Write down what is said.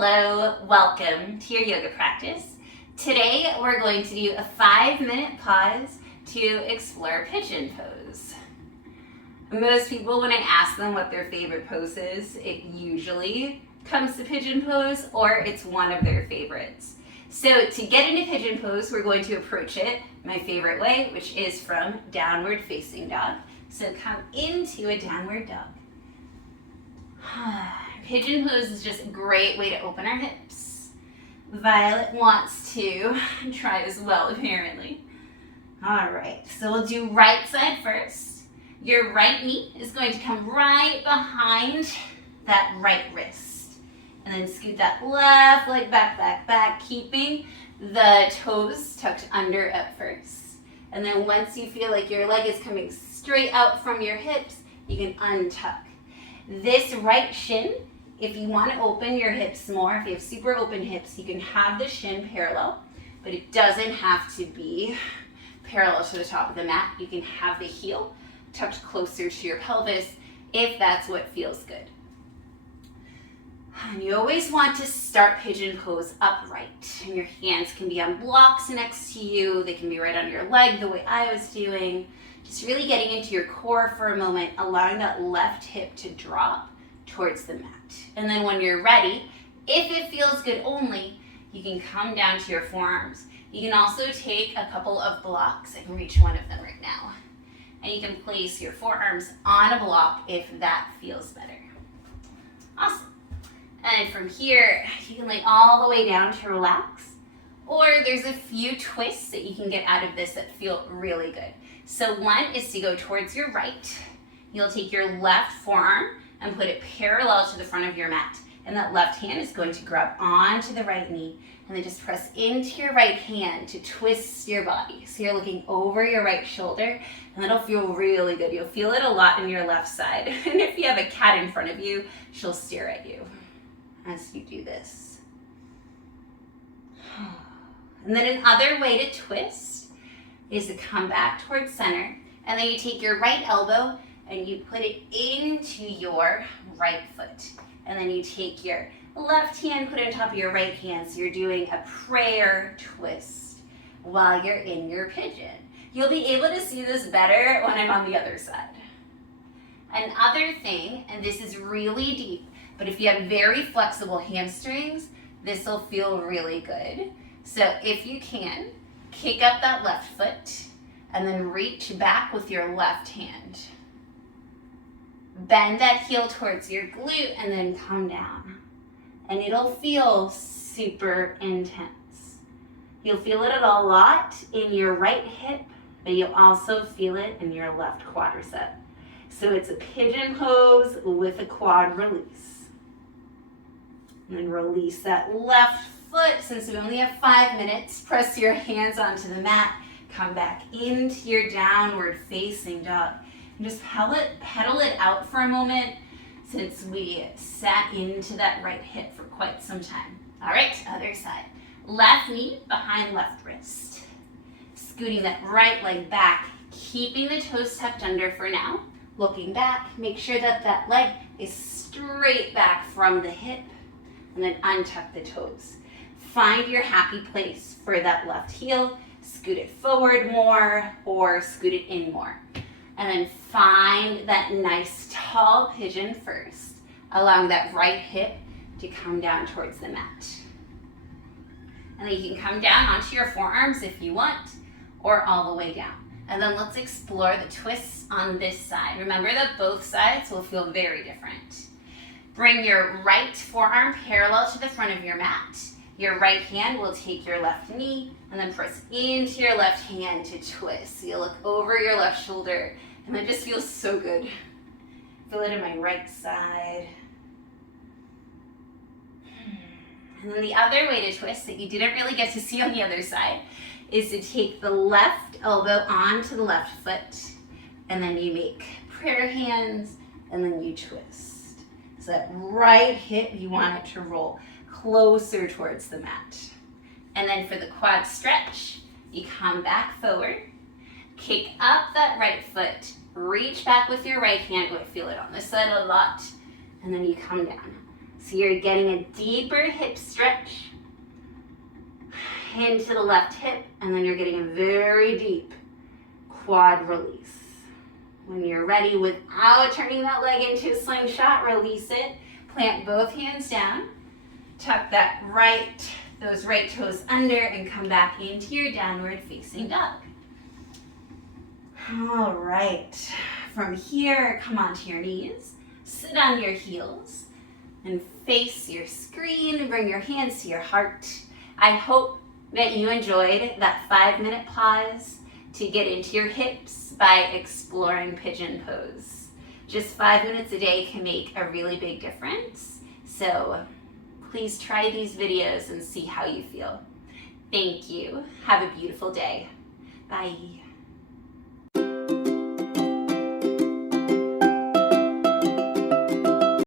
Hello, welcome to your yoga practice. Today we're going to do a 5-minute pause to explore pigeon pose. Most people, when I ask them what their favorite pose is, it usually comes to pigeon pose or it's one of their favorites. So to get into pigeon pose, we're going to approach it my favorite way, which is from downward facing dog. So come into a downward dog. Pigeon pose is just a great way to open our hips. Violet wants to try as well, apparently. All right, so we'll do right side first. Your right knee is going to come right behind that right wrist. And then scoot that left leg back, keeping the toes tucked under at first. And then once you feel like your leg is coming straight out from your hips, you can untuck. This right shin, if you want to open your hips more, if you have super open hips, you can have the shin parallel, but it doesn't have to be parallel to the top of the mat. You can have the heel tucked closer to your pelvis if that's what feels good. And you always want to start pigeon pose upright. And your hands can be on blocks next to you. They can be right on your leg the way I was doing. Just really getting into your core for a moment, allowing that left hip to drop towards the mat. And then when you're ready, if it feels good only, you can come down to your forearms. You can also take a couple of blocks. I can reach one of them right now. And you can place your forearms on a block if that feels better. Awesome. And from here, you can lay all the way down to relax. Or there's a few twists that you can get out of this that feel really good. So one is to go towards your right. You'll take your left forearm and put it parallel to the front of your mat. And that left hand is going to grab onto the right knee and then just press into your right hand to twist your body. So you're looking over your right shoulder and that'll feel really good. You'll feel it a lot in your left side. And if you have a cat in front of you, she'll stare at you as you do this. And then another way to twist is to come back towards center, and then you take your right elbow and you put it into your right foot. And then you take your left hand, put it on top of your right hand, so you're doing a prayer twist while you're in your pigeon. You'll be able to see this better when I'm on the other side. Another thing, and this is really deep, but if you have very flexible hamstrings, this will feel really good. So if you can, kick up that left foot and then reach back with your left hand. Bend that heel towards your glute and then come down. And it'll feel super intense. You'll feel it a lot in your right hip, but you'll also feel it in your left quadricep. So it's a pigeon pose with a quad release. And then release that left foot. Since we only have 5 minutes, press your hands onto the mat. Come back into your downward facing dog. And just pedal it out for a moment since we sat into that right hip for quite some time. All right, other side. Left knee behind left wrist. Scooting that right leg back, keeping the toes tucked under for now. Looking back, make sure that that leg is straight back from the hip. And then untuck the toes. Find your happy place for that left heel. Scoot it forward more or scoot it in more. And then find that nice tall pigeon first, allowing that right hip to come down towards the mat. And then you can come down onto your forearms if you want, or all the way down. And then let's explore the twists on this side. Remember that both sides will feel very different. Bring your right forearm parallel to the front of your mat. Your right hand will take your left knee and then press into your left hand to twist. So you'll look over your left shoulder and that just feels so good. Feel it in my right side. And then the other way to twist that you didn't really get to see on the other side is to take the left elbow onto the left foot and then you make prayer hands and then you twist. So that right hip, you want it to roll closer towards the mat. And then for the quad stretch, you come back forward, kick up that right foot, reach back with your right hand. Oh, I feel it on this side a lot. And then you come down. So you're getting a deeper hip stretch into the left hip, and then you're getting a very deep quad release. When you're ready, without turning that leg into a slingshot, release it. Plant both hands down. Tuck those right toes under and come back into your downward facing dog. All right. From here, come onto your knees. Sit on your heels and face your screen. Bring your hands to your heart. I hope that you enjoyed that 5-minute pause to get into your hips by exploring pigeon pose. Just 5 minutes a day can make a really big difference. So please try these videos and see how you feel. Thank you. Have a beautiful day. Bye.